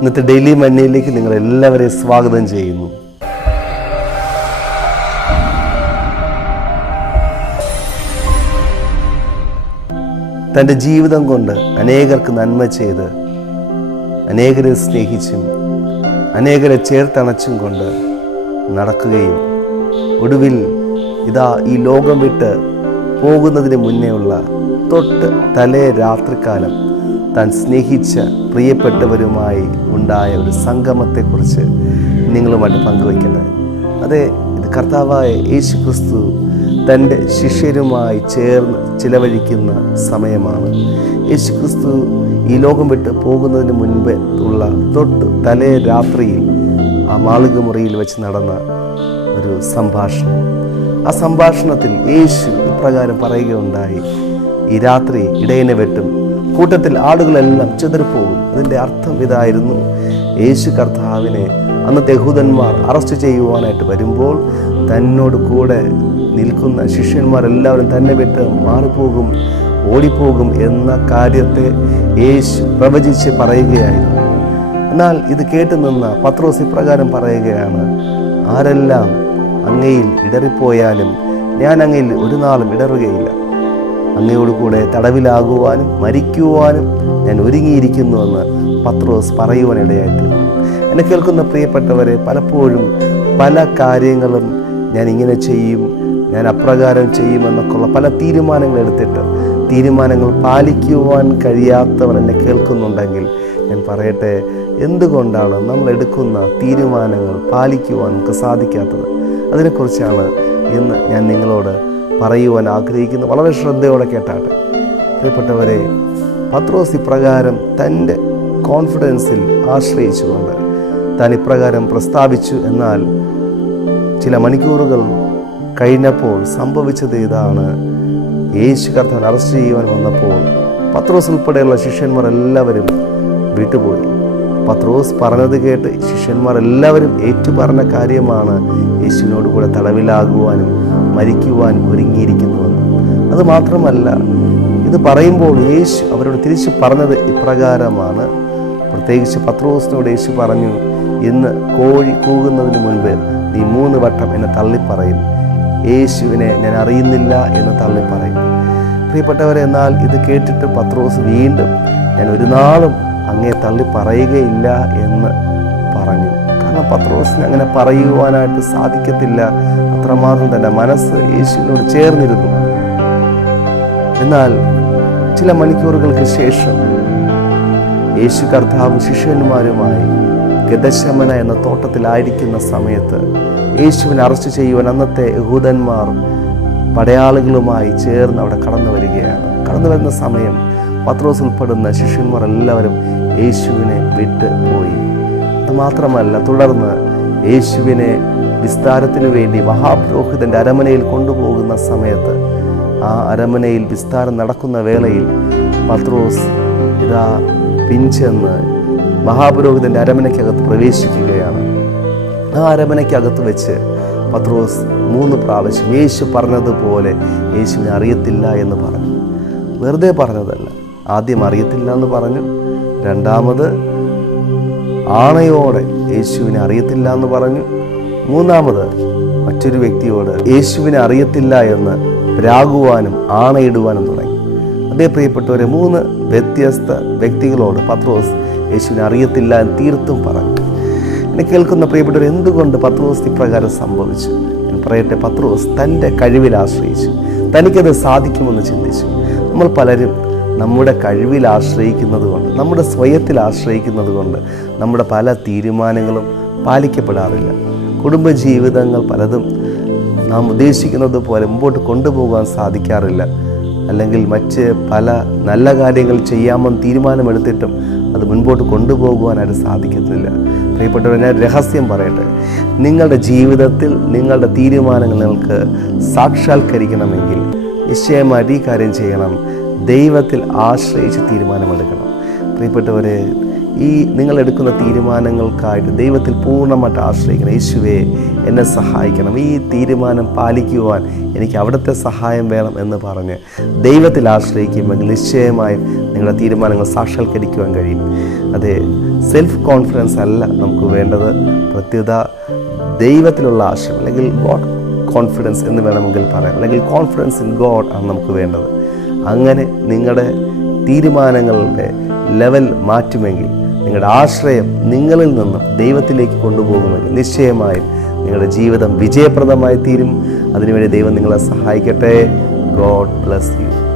ഇന്നത്തെ ഡെയിലി മന്നയിലേക്ക് നിങ്ങൾ എല്ലാവരെയും സ്വാഗതം ചെയ്യുന്നു. തന്റെ ജീവിതം കൊണ്ട് അനേകർക്ക് നന്മ ചെയ്ത് അനേകരെ സ്നേഹിച്ചും അനേകരെ ചേർത്തണച്ചും കൊണ്ട് നടക്കുകയും ഒടുവിൽ ഇതാ ഈ ലോകം വിട്ട് പോകുന്നതിന് മുന്നേ ഉള്ള തൊട്ട് തലേ രാത്രികാലം താൻ സ്നേഹിച്ച പ്രിയപ്പെട്ടവരുമായി ഉണ്ടായ ഒരു സംഗമത്തെക്കുറിച്ച് നിങ്ങളുമായിട്ട് പങ്കുവയ്ക്കുന്നത്. അതെ ഇത് കർത്താവായ യേശു ക്രിസ്തു തന്റെ ശിഷ്യരുമായി ചേർന്ന് ചിലവഴിക്കുന്ന സമയമാണ്. യേശു ക്രിസ്തു ഈ ലോകം വിട്ട് പോകുന്നതിന് മുൻപ് ഉള്ള തൊട്ട് തലേ രാത്രിയിൽ ആ മാളിക മുറിയിൽ വെച്ച് നടന്ന ഒരു സംഭാഷണം. ആ സംഭാഷണത്തിൽ യേശു ഇപ്രകാരം പറയുകയുണ്ടായി ഈ രാത്രി ഇടയനെ വെട്ടും കൂട്ടത്തിൽ ആളുകളെല്ലാം ചിതറിപ്പോകും. അതിന്റെ അർത്ഥം ഇതായിരുന്നു. യേശു കർത്താവിനെ അന്നത്തെ യഹൂദന്മാർ അറസ്റ്റ് ചെയ്യുവാനായിട്ട് വരുമ്പോൾ തന്നോട് കൂടെ നിൽക്കുന്ന ശിഷ്യന്മാരെല്ലാവരും തന്നെ വിട്ട് മാറിപ്പോകും ഓടിപ്പോകും എന്ന കാര്യത്തെ യേശു പ്രവചിച്ച് പറയുകയായിരുന്നു. എന്നാൽ ഇത് കേട്ടു നിന്ന പത്രോസ് ഇപ്രകാരം പറയുകയാണ് ആരെല്ലാം അങ്ങയിൽ ഇടറിപ്പോയാലും ഞാൻ അങ്ങയിൽ ഒരു നാളും ഇടറുകയില്ല. അങ്ങയോട് കൂടെ തടവിലാകുവാനും മരിക്കുവാനും ഞാൻ ഒരുങ്ങിയിരിക്കുന്നുവെന്ന് പത്രോസ് പറയുവാനിടയായിത്തീർന്നു എന്നെ കേൾക്കുന്ന പ്രിയപ്പെട്ടവരെ പലപ്പോഴും പല കാര്യങ്ങളും ഞാൻ ഇങ്ങനെ ചെയ്യും ഞാൻ അപ്രകാരം ചെയ്യുമെന്നൊക്കെയുള്ള പല തീരുമാനങ്ങൾ എടുത്തിട്ട് തീരുമാനങ്ങൾ പാലിക്കുവാൻ കഴിയാത്തവർ എന്നെ കേൾക്കുന്നുണ്ടെങ്കിൽ ഞാൻ പറയട്ടെ എന്തുകൊണ്ടാണ് നമ്മൾ എടുക്കുന്ന തീരുമാനങ്ങൾ പാലിക്കുവാൻ നമുക്ക് സാധിക്കാത്തത്? അതിനെക്കുറിച്ചാണ് ഇന്ന് ഞാൻ നിങ്ങളോട് പറയുവാൻ ആഗ്രഹിക്കുന്നു. വളരെ ശ്രദ്ധയോടെ കേട്ടാട്ടെ. പ്രിയപ്പെട്ടവരെ പത്രോസ് ഇപ്രകാരം തന്റെ കോൺഫിഡൻസിൽ ആശ്രയിച്ചുകൊണ്ട് താൻ ഇപ്രകാരം പ്രസ്താവിച്ചു എന്നാൽ ചില മണിക്കൂറുകൾ കഴിഞ്ഞപ്പോൾ സംഭവിച്ചത് ഇതാണ്. യേശു കർത്താൻ അറസ്റ്റ് ചെയ്യുവാൻ വന്നപ്പോൾ പത്രോസ് ഉൾപ്പെടെയുള്ള ശിഷ്യന്മാർ എല്ലാവരും വിട്ടുപോയി. പത്രോസ് പറഞ്ഞത് കേട്ട് ശിഷ്യന്മാർ എല്ലാവരും ഏറ്റുപറഞ്ഞ കാര്യമാണ് യേശുവിനോട് കൂടെ തടവിലാകുവാനും മരിക്കുവാനും ഒരുങ്ങിയിരിക്കുന്നുവെന്ന് അത് മാത്രമല്ല ഇത് പറയുമ്പോൾ യേശു അവരോട് തിരിച്ചു പറഞ്ഞത് ഇപ്രകാരമാണ്. പ്രത്യേകിച്ച് പത്രോസിനോട് യേശു പറഞ്ഞു ഇന്ന് കോഴി കൂകുന്നതിന് മുൻപ് നീ മൂന്ന് വട്ടം എന്നെ തള്ളിപ്പറയും. യേശുവിനെ ഞാൻ അറിയുന്നില്ല എന്ന് തള്ളിപ്പറയും. പ്രിയപ്പെട്ടവരെ എന്നാൽ ഇത് കേട്ടിട്ട് പത്രോസ് വീണ്ടും ഞാൻ ഒരു നാളും അങ്ങേ തള്ളി പറയുകയില്ല എന്ന് പറഞ്ഞു. കാരണം പത്രോസിന് അങ്ങനെ പറയുവാനായിട്ട് സാധിക്കത്തില്ല. അത്രമാത്രം തന്നെ മനസ്സ് യേശുവിനോട് ചേർന്നിരുന്നു. എന്നാൽ ചില മണിക്കൂറുകൾക്ക് ശേഷം യേശു കർത്താവ് ശിഷ്യന്മാരുമായി ഗതശമന എന്ന തോട്ടത്തിലായിരിക്കുന്ന സമയത്ത് യേശുവിനെ അറസ്റ്റ് ചെയ്യുവാൻ അന്നത്തെ യഹൂദന്മാർ പടയാളികളുമായി ചേർന്ന് അവിടെ കടന്നു വരികയാണ്. കടന്നു വരുന്ന സമയം പത്രോസ് ഉൾപ്പെടുന്ന ശിഷ്യന്മാർ എല്ലാവരും യേശുവിനെ വിട്ട് പോയി. അതുമാത്രമല്ല തുടർന്ന് യേശുവിനെ വിസ്താരത്തിനു വേണ്ടി മഹാപുരോഹിതന്റെ അരമനയിൽ കൊണ്ടുപോകുന്ന സമയത്ത് ആ അരമനയിൽ വിസ്താരം നടക്കുന്ന വേളയിൽ പത്രോസ് ഇതാ പിഞ്ചെന്ന് മഹാപുരോഹിതന്റെ അരമനയ്ക്കകത്ത് പ്രവേശിക്കുകയാണ്. ആ അരമനയ്ക്കകത്ത് വെച്ച് പത്രോസ് മൂന്ന് പ്രാവശ്യം യേശു പറഞ്ഞതുപോലെ യേശുവിനെ അറിയത്തില്ല എന്ന് പറഞ്ഞു. വെറുതെ പറഞ്ഞതല്ല ആദ്യം അറിയത്തില്ല എന്ന് പറഞ്ഞു രണ്ടാമത് ആണയോടെ യേശുവിനെ അറിയത്തില്ല എന്ന് പറഞ്ഞു. മൂന്നാമത് മറ്റൊരു വ്യക്തിയോട് യേശുവിനെ അറിയത്തില്ല എന്ന് രാകുവാനും ആണയിടുവാനും തുടങ്ങി. അതേ പ്രിയപ്പെട്ടവരെ മൂന്ന് വ്യത്യസ്ത വ്യക്തികളോട് പത്രോസ് യേശുവിനെ അറിയത്തില്ല എന്ന് തീർത്തും പറഞ്ഞു. എന്നെ കേൾക്കുന്ന പ്രിയപ്പെട്ടവർ എന്തുകൊണ്ട് പത്രോസ് ഇപ്രകാരം സംഭവിച്ചു? ഞാൻ പറയട്ടെ പത്രോസ് തന്റെ കഴിവിൽ ആശ്രയിച്ചു. തനിക്കത് സാധിക്കുമെന്ന് ചിന്തിച്ചു. നമ്മൾ പലരും നമ്മുടെ കഴിവിൽ ആശ്രയിക്കുന്നത് കൊണ്ട് നമ്മുടെ സ്വയത്തിൽ ആശ്രയിക്കുന്നത് കൊണ്ട് നമ്മുടെ പല തീരുമാനങ്ങളും പാലിക്കപ്പെടാറില്ല. കുടുംബജീവിതങ്ങൾ പലതും നാം ഉദ്ദേശിക്കുന്നത് പോലെ മുമ്പോട്ട് കൊണ്ടുപോകാൻ സാധിക്കാറില്ല. അല്ലെങ്കിൽ മറ്റ് പല നല്ല കാര്യങ്ങൾ ചെയ്യാമെന്ന് തീരുമാനമെടുത്തിട്ടും അത് മുൻപോട്ട് കൊണ്ടുപോകുവാനായിട്ട് സാധിക്കത്തില്ല. പ്രിയപ്പെട്ടവർ ഞാൻ രഹസ്യം പറയട്ടെ. നിങ്ങളുടെ ജീവിതത്തിൽ നിങ്ങളുടെ തീരുമാനങ്ങൾ നിങ്ങൾക്ക് സാക്ഷാത്കരിക്കണമെങ്കിൽ നിശ്ചയമായിട്ട് ഈ കാര്യം ചെയ്യണം. ദൈവത്തിൽ ആശ്രയിച്ച് തീരുമാനമെടുക്കണം. പ്രിയപ്പെട്ടവരെ ഈ നിങ്ങൾ എടുക്കുന്ന തീരുമാനങ്ങൾക്കായിട്ട് ദൈവത്തിൽ പൂർണമായിട്ട് ആശ്രയിക്കണം. യേശുവെ എന്നെ സഹായിക്കണം. ഈ തീരുമാനം പാലിക്കുവാൻ എനിക്ക് അവിടുത്തെ സഹായം വേണം എന്ന് പറഞ്ഞ് ദൈവത്തിൽ ആശ്രയിക്കുമെങ്കിൽ നിശ്ചയമായും നിങ്ങളുടെ തീരുമാനങ്ങൾ സാക്ഷാത്കരിക്കുവാൻ കഴിയും. അതെ സെൽഫ് കോൺഫിഡൻസ് അല്ല നമുക്ക് വേണ്ടത്. പ്രത്യുത ദൈവത്തിലുള്ള ആശയം അല്ലെങ്കിൽ ഗോഡ് കോൺഫിഡൻസ് എന്ന് വേണമെങ്കിൽ പറയാം. അല്ലെങ്കിൽ കോൺഫിഡൻസ് ഇൻ ഗോഡ് ആണ് നമുക്ക് വേണ്ടത്. അങ്ങനെ നിങ്ങളുടെ തീരുമാനങ്ങളുടെ ലെവൽ മാറ്റുമെങ്കിൽ നിങ്ങളുടെ ആശ്രയം നിങ്ങളിൽ നിന്നും ദൈവത്തിലേക്ക് കൊണ്ടുപോകുമെങ്കിൽ നിശ്ചയമായും നിങ്ങളുടെ ജീവിതം വിജയപ്രദമായി തീരും. അതിനുവേണ്ടി ദൈവം നിങ്ങളെ സഹായിക്കട്ടെ. God bless you